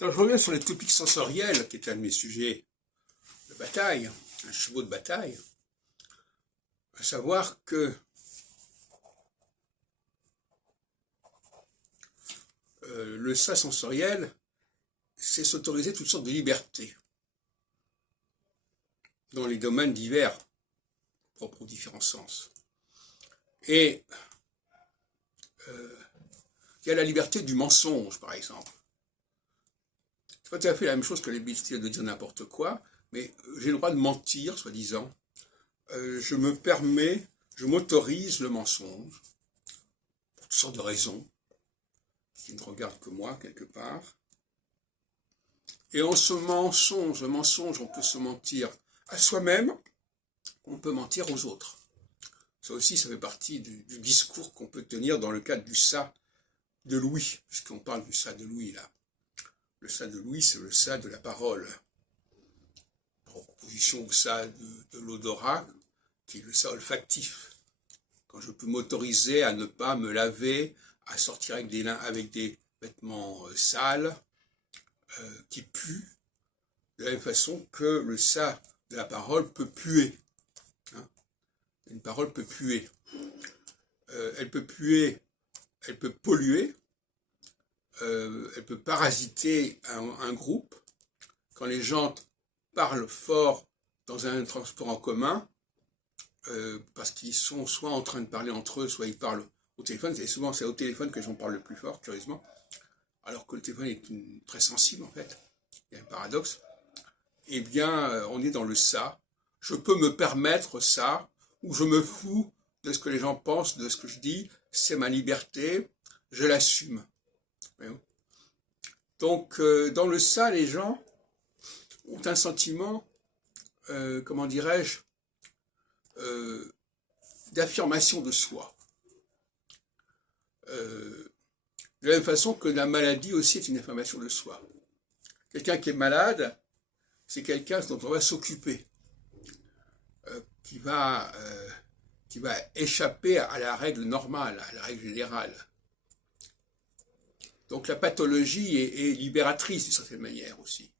Alors, je reviens sur les topics sensoriels, qui est un de mes sujets de bataille, un chevaux de bataille, à savoir que le ça sensoriel, c'est s'autoriser toutes sortes de libertés dans les domaines divers, propres aux différents sens. Et il y a la liberté du mensonge, par exemple. C'est pas tout à fait la même chose que la liberté de dire n'importe quoi, mais j'ai le droit de mentir, soi-disant. Je me permets, je m'autorise le mensonge, pour toutes sortes de raisons, qui ne regardent que moi, quelque part. Et en ce mensonge, le mensonge, on peut se mentir à soi-même, on peut mentir aux autres. Ça aussi, ça fait partie du discours qu'on peut tenir dans le cadre du ça de Louis, puisqu'on parle du ça de Louis, là. Le ça de Louis, c'est le ça de la parole, en opposition au ça de l'odorat, qui est le ça olfactif. Quand je peux m'autoriser à ne pas me laver, à sortir avec des vêtements sales, qui puent, de la même façon que le ça de la parole peut puer. Hein, une parole peut puer. Elle peut puer, elle peut polluer, elle peut parasiter un groupe. Quand les gens parlent fort dans un transport en commun, parce qu'ils sont soit en train de parler entre eux, soit ils parlent au téléphone, et souvent c'est au téléphone que j'en parle le plus fort, curieusement, alors que le téléphone est très sensible en fait, il y a un paradoxe. Eh bien, on est dans le ça. Je peux me permettre ça, ou je me fous de ce que les gens pensent, de ce que je dis, c'est ma liberté, je l'assume. Donc, dans le ça, les gens ont un sentiment, comment dirais-je, d'affirmation de soi. De la même façon que la maladie aussi est une affirmation de soi. Quelqu'un qui est malade, c'est quelqu'un dont on va s'occuper, qui va échapper à la règle normale, à la règle générale. Donc la pathologie est libératrice d'une certaine manière aussi.